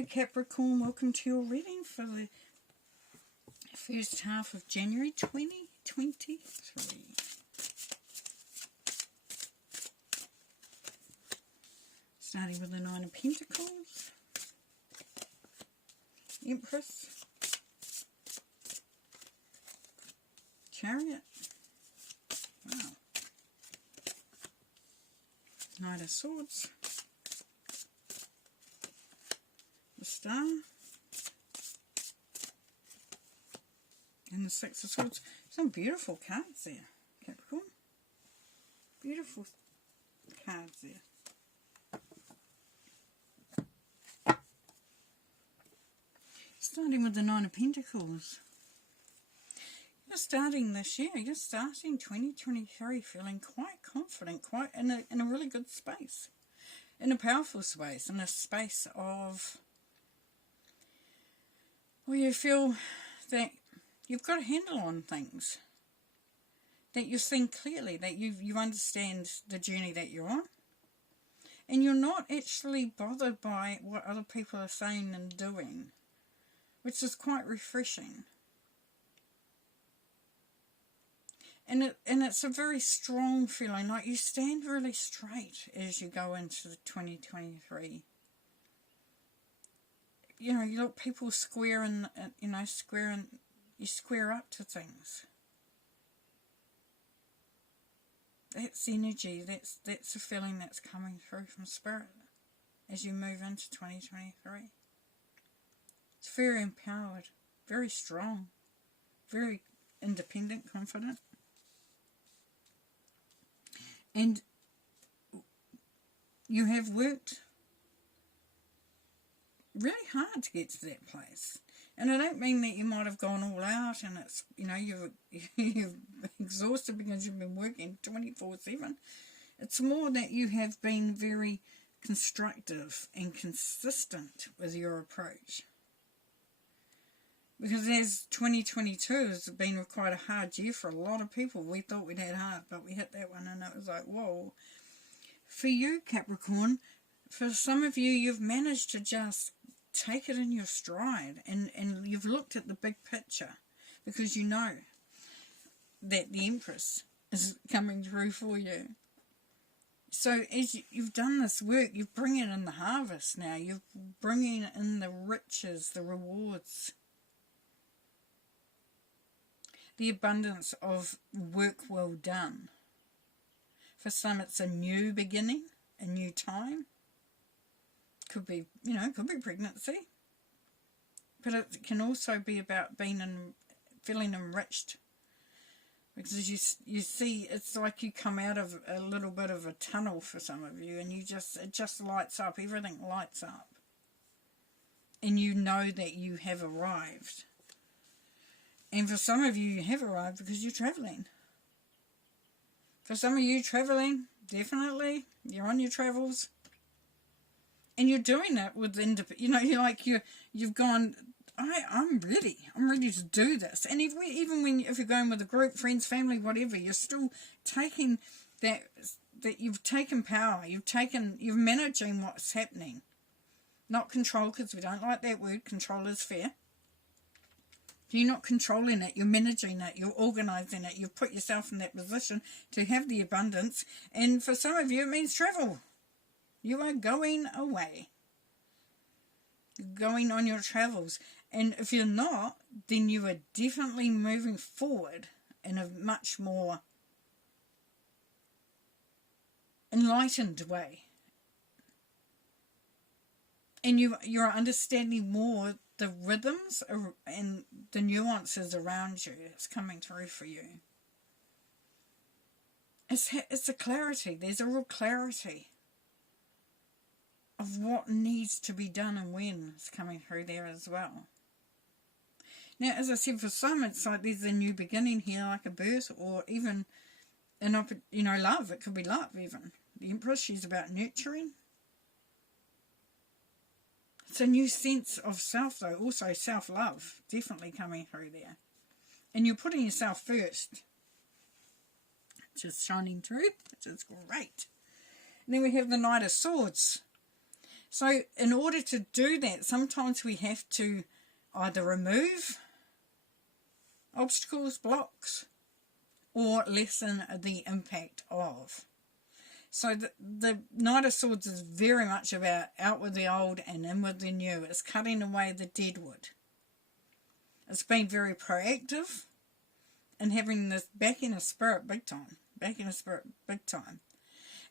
Hello Capricorn, welcome to your reading for the first half of January 2023. Starting with the Nine of Pentacles, Empress, Chariot, wow, Knight of Swords, the Star, and the Six of Swords. Some beautiful cards there, Capricorn. Beautiful cards there. Starting with the Nine of Pentacles. You're starting this year, you're starting 2023 feeling quite confident, quite in a really good space. In a powerful space, in a space of where you feel that you've got a handle on things, that you're seeing clearly, that you understand the journey that you're on, and you're not actually bothered by what other people are saying and doing, which is quite refreshing. And it's a very strong feeling, like you stand really straight as you go into 2023. You know, you look people square and you square up to things. That's energy, that's a feeling that's coming through from Spirit as you move into 2023. It's very empowered, very strong, very independent, confident. And you have worked really hard to get to that place. And I don't mean that you might have gone all out and it's, you know, you're exhausted because you've been working 24/7. It's more that you have been very constructive and consistent with your approach. Because as 2022 has been quite a hard year for a lot of people. We thought we'd had hard, but we hit that one and it was like, whoa. For you, Capricorn, for some of you, you've managed to just take it in your stride and you've looked at the big picture because you know that the Empress is coming through for you. So as you've done this work, you're bringing in the harvest now. You're bringing in the riches, the rewards, the abundance of work well done. For some, it's a new beginning, a new time. Could be, you know, could be pregnancy. But it can also be about feeling enriched. Because you see, it's like you come out of a little bit of a tunnel for some of you, and it just lights up. Everything lights up. And you know that you have arrived. And for some of you, you have arrived because you're travelling. For some of you, travelling, definitely, you're on your travels. And you're doing it with, you know, you've gone, I'm ready to do this. And if you're going with a group, friends, family, whatever, you're still taking that you've taken power, you're managing what's happening. Not control, because we don't like that word, control is fair. You're not controlling it, you're managing it, you're organising it, you've put yourself in that position to have the abundance. And for some of you, it means travel. You are going away. You're going on your travels. And if you're not, then you are definitely moving forward in a much more enlightened way. And you're understanding more the rhythms and the nuances around you. It's coming through for you. It's a clarity. There's a real clarity of what needs to be done and when. It's coming through there as well. Now, as I said, for some, it's like there's a new beginning here, like a birth, or even love. It could be love even. The Empress, she's about nurturing. It's a new sense of self, though. Also, self-love, definitely coming through there. And you're putting yourself first. Just shining through, which is great. And then we have the Knight of Swords. So in order to do that, sometimes we have to either remove obstacles, blocks, or lessen the impact of. So the Knight of Swords is very much about out with the old and in with the new. It's cutting away the dead wood. It's been very proactive and having this back in a spirit big time.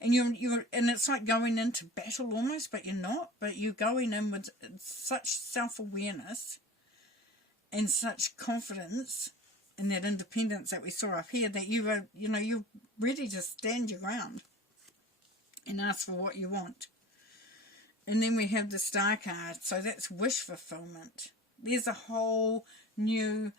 And and it's like going into battle almost, but you're not. But you're going in with such self-awareness and such confidence and that independence that we saw up here, that you're ready to stand your ground and ask for what you want. And then we have the Star card, so that's wish fulfillment. There's a whole new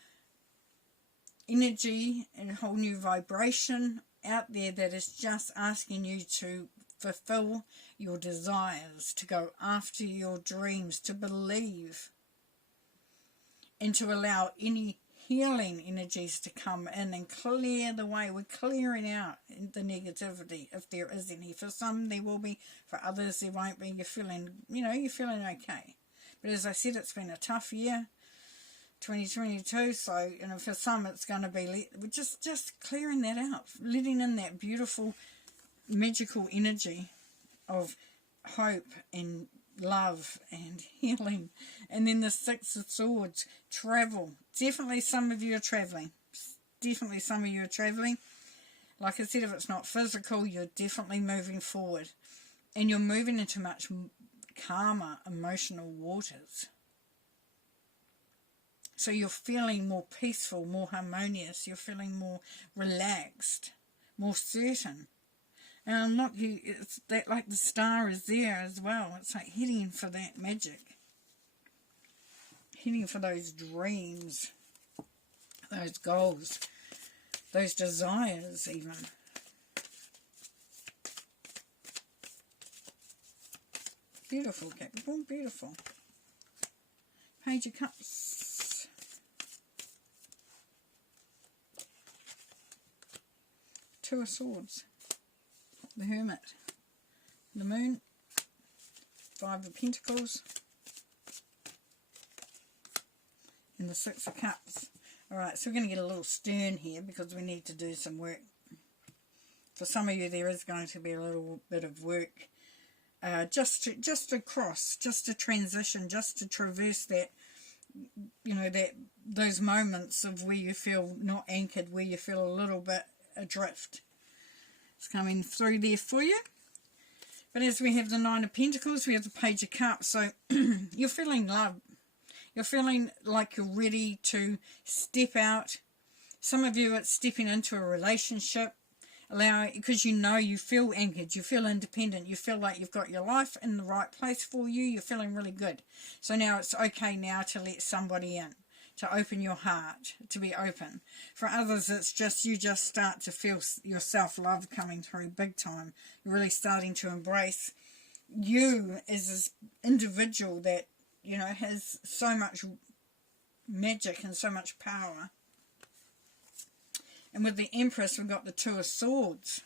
energy and a whole new vibration out there that is just asking you to fulfill your desires, to go after your dreams, to believe, and to allow any healing energies to come in and clear the way. We're clearing out the negativity, if there is any. For some there will be, for others there won't be. You're feeling okay. But as I said, it's been a tough year, 2022, so for some it's going to be just clearing that out, letting in that beautiful magical energy of hope and love and healing. And then the Six of Swords, travel. Definitely some of you are traveling. Like I said, if it's not physical, you're definitely moving forward. And you're moving into much calmer emotional waters. So you're feeling more peaceful, more harmonious. You're feeling more relaxed, more certain. And look, it's that like the star is there as well. It's like heading for that magic. Heading for those dreams, those goals, those desires even. Beautiful, Capricorn, beautiful. Page of Cups. Two of Swords. The Hermit. The Moon. Five of Pentacles. And the Six of Cups. Alright, so we're going to get a little stern here because we need to do some work. For some of you there is going to be a little bit of work. Just to cross, just to transition, just to traverse that, those moments of where you feel not anchored, where you feel a little bit adrift. It's coming through there for you. But as we have the Nine of Pentacles, we have the Page of Cups. So you're feeling love. You're feeling like you're ready to step out. Some of you, it's stepping into a relationship. Because you feel anchored, you feel independent, you feel like you've got your life in the right place for you, you're feeling really good. So now it's okay now to let somebody in, to open your heart, to be open. For others, it's just you just start to feel your self-love coming through big time. You're really starting to embrace you as this individual that, has so much magic and so much power. And with the Empress, we've got the Two of Swords.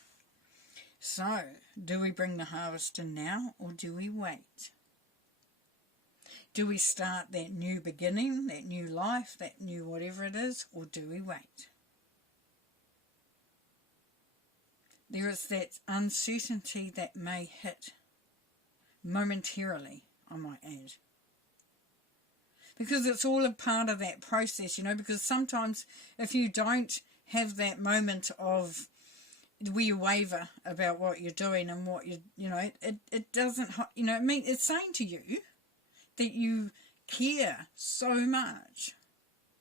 So, do we bring the harvest in now, or do we wait? Do we start that new beginning, that new life, that new whatever it is, or do we wait? There is that uncertainty that may hit momentarily, I might add. Because it's all a part of that process, because sometimes if you don't have that moment of where you waver about what you're doing and what it doesn't, it's saying to you that you care so much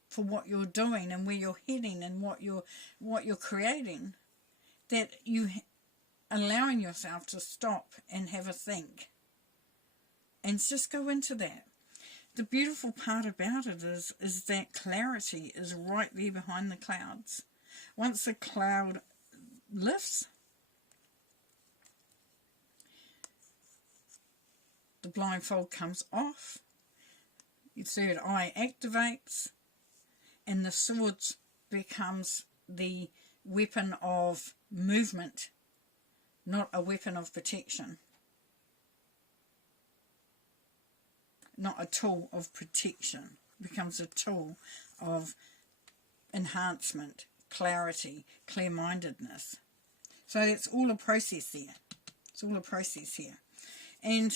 for what you're doing and where you're heading and what you're creating, that you allowing yourself to stop and have a think and just go into that. The beautiful part about it is that clarity is right there behind the clouds. Once the cloud lifts, the blindfold comes off, your third eye activates, and the swords becomes the weapon of movement, not a weapon of protection. not a tool of protection. It becomes a tool of enhancement, clarity, clear-mindedness. So it's all a process there. It's all a process here. And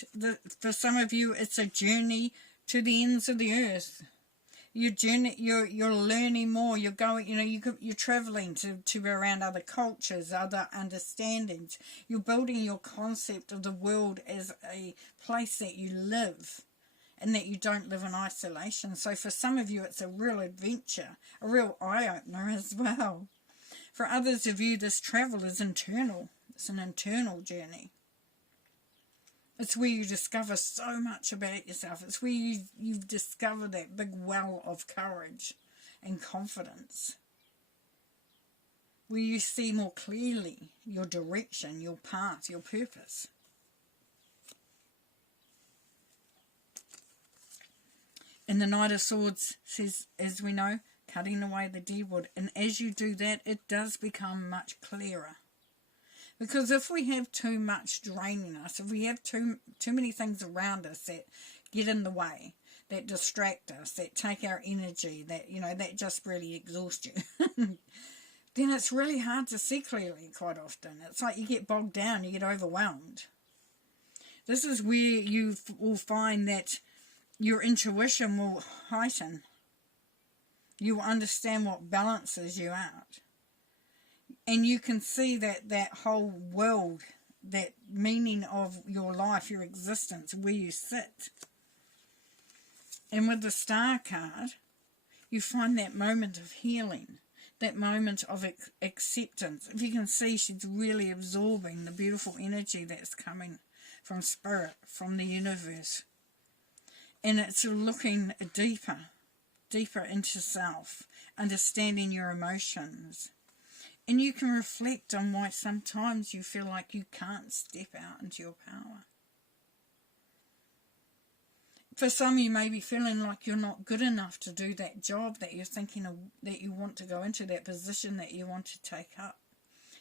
for some of you, it's a journey to the ends of the earth. You're learning more. You're going, you're traveling to be around other cultures, other understandings. You're building your concept of the world as a place that you live, and that you don't live in isolation. So for some of you, it's a real adventure, a real eye-opener as well. For others of you, this travel is internal. It's an internal journey. It's where you discover so much about yourself. It's where you discover that big well of courage and confidence. Where you see more clearly your direction, your path, your purpose. And the Knight of Swords says, as we know, cutting away the dead wood. And as you do that, it does become much clearer. Because if we have too much draining us, if we have too many things around us that get in the way, that distract us, that take our energy, that, that just really exhaust you, then it's really hard to see clearly quite often. It's like you get bogged down, you get overwhelmed. This is where you will find that your intuition will heighten. You will understand what balances you out. And you can see that whole world, that meaning of your life, your existence, where you sit. And with the Star card, you find that moment of healing, that moment of acceptance. If you can see, she's really absorbing the beautiful energy that's coming from spirit, from the universe. And it's looking deeper into self, understanding your emotions. And you can reflect on why sometimes you feel like you can't step out into your power. For some, you may be feeling like you're not good enough to do that job that you're thinking of, that you want to go into, that position that you want to take up,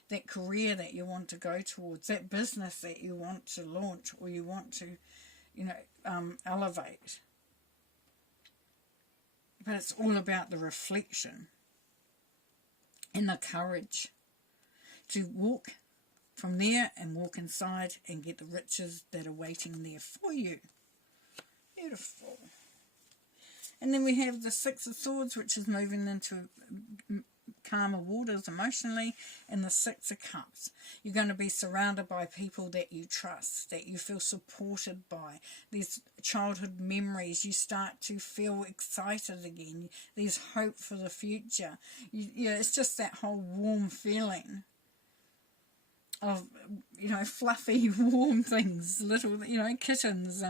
that career that you want to go towards, that business that you want to launch or you want to, elevate. But it's all about the reflection and the courage to walk from there and walk inside and get the riches that are waiting there for you. Beautiful. And then we have the Six of Swords, which is moving into calmer waters emotionally, and the Six of Cups. You're going to be surrounded by people that you trust, that you feel supported by. There's childhood memories. You start to feel excited again. There's hope for the future. It's just that whole warm feeling of, fluffy, warm things, little, kittens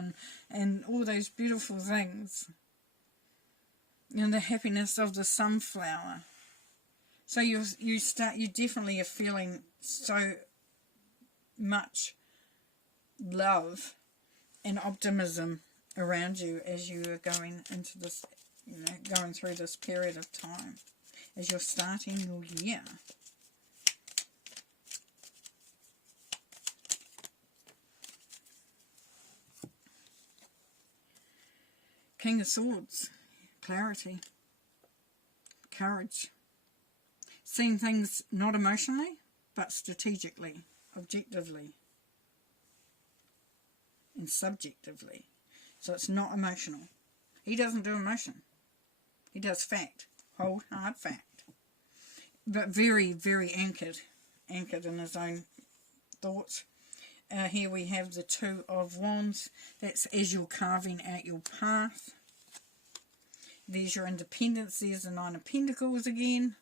and all those beautiful things. The happiness of the sunflower. So you definitely are feeling so much love and optimism around you as you are going into this, going through this period of time, as you're starting your year. King of Swords, clarity, courage. Seeing things not emotionally, but strategically, objectively, and subjectively. So it's not emotional. He doesn't do emotion. He does fact, whole hard fact. But very, very anchored in his own thoughts. Here we have the Two of Wands. That's as you're carving out your path. There's your independence. There's the Nine of Pentacles again.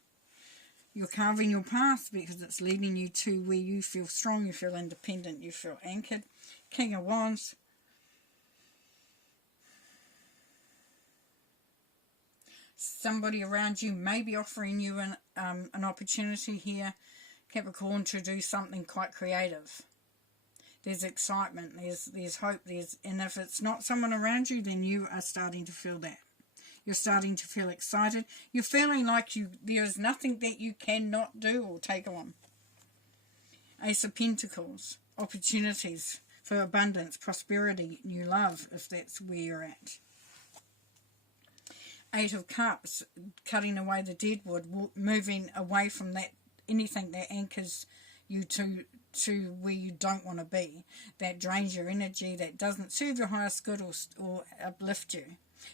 You're carving your path because it's leading you to where you feel strong, you feel independent, you feel anchored. King of Wands. Somebody around you may be offering you an opportunity here, Capricorn, to do something quite creative. There's excitement, there's hope, and if it's not someone around you, then you are starting to feel that. You're starting to feel excited. You're feeling like there is nothing that you cannot do or take on. Ace of Pentacles. Opportunities for abundance, prosperity, new love, if that's where you're at. 8 of Cups, cutting away the deadwood, moving away from that, anything that anchors you to where you don't want to be, that drains your energy, that doesn't serve your highest good or uplift you.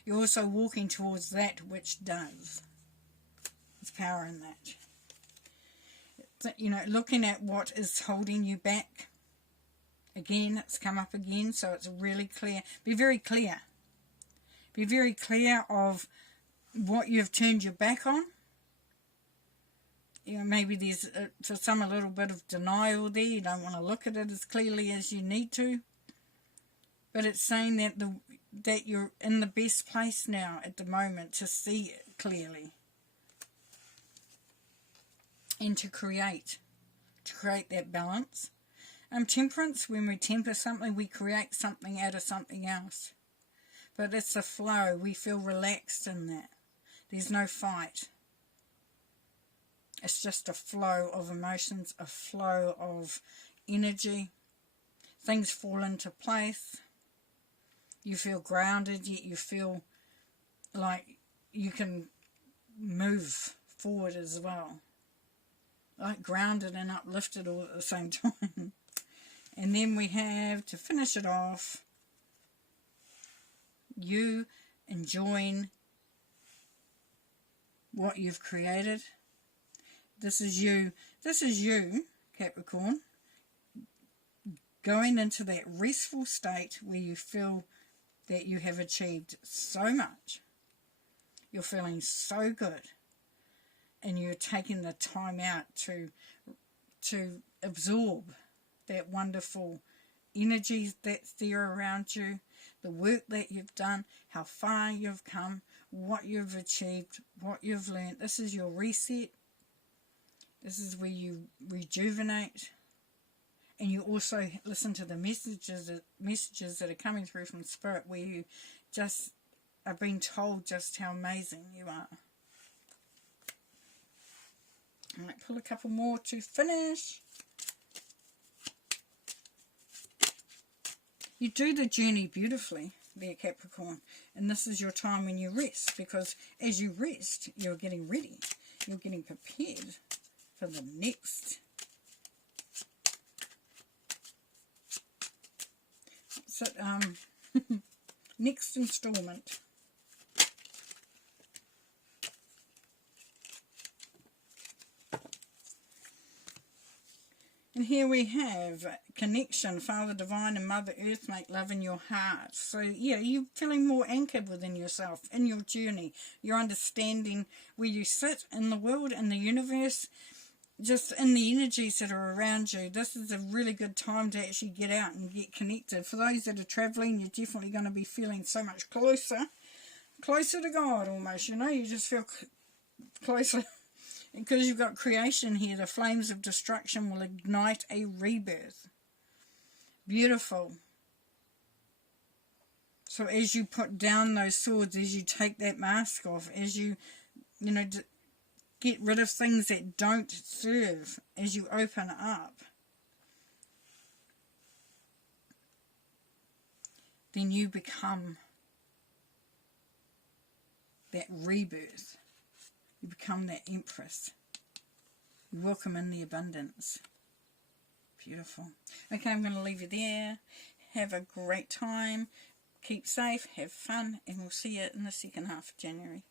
You're also walking towards that which does. There's power in that. You know, looking at what is holding you back. Again, it's come up again, so it's really clear. Be very clear. Be very clear of what you've turned your back on. You know, maybe there's, for some, a little bit of denial there. You don't want to look at it as clearly as you need to. But it's saying that that you're in the best place now at the moment to see it clearly. And to create that balance. Temperance, when we temper something, we create something out of something else. But it's a flow. We feel relaxed in that. There's no fight. It's just a flow of emotions, a flow of energy. Things fall into place. You feel grounded, yet you feel like you can move forward as well. Like grounded and uplifted all at the same time. And then we have, to finish it off, you enjoying what you've created. This is you, Capricorn, going into that restful state where you feel that you have achieved so much. You're feeling so good. And you're taking the time out to absorb that wonderful energy that's there around you, the work that you've done, how far you've come, what you've achieved, what you've learned. This is your reset. This is where you rejuvenate. And you also listen to the messages that are coming through from Spirit, where you just are being told just how amazing you are. I might pull a couple more to finish. You do the journey beautifully there, Capricorn. And this is your time when you rest, because as you rest, you're getting ready. You're getting prepared for the next. So, next installment. And here we have connection, Father Divine and Mother Earth make love in your heart. So, yeah, you're feeling more anchored within yourself, in your journey. You're understanding where you sit in the world, in the universe, just in the energies that are around you. This is a really good time to actually get out and get connected. For those that are travelling, you're definitely going to be feeling so much closer to God almost, you know. You just feel closer. Because you've got creation here, the flames of destruction will ignite a rebirth. Beautiful. So as you put down those swords, as you take that mask off, as you get rid of things that don't serve, as you open up, then you become that rebirth. You become that empress. You welcome in the abundance. Beautiful. Okay, I'm going to leave you there. Have a great time. Keep safe. Have fun. And we'll see you in the second half of January.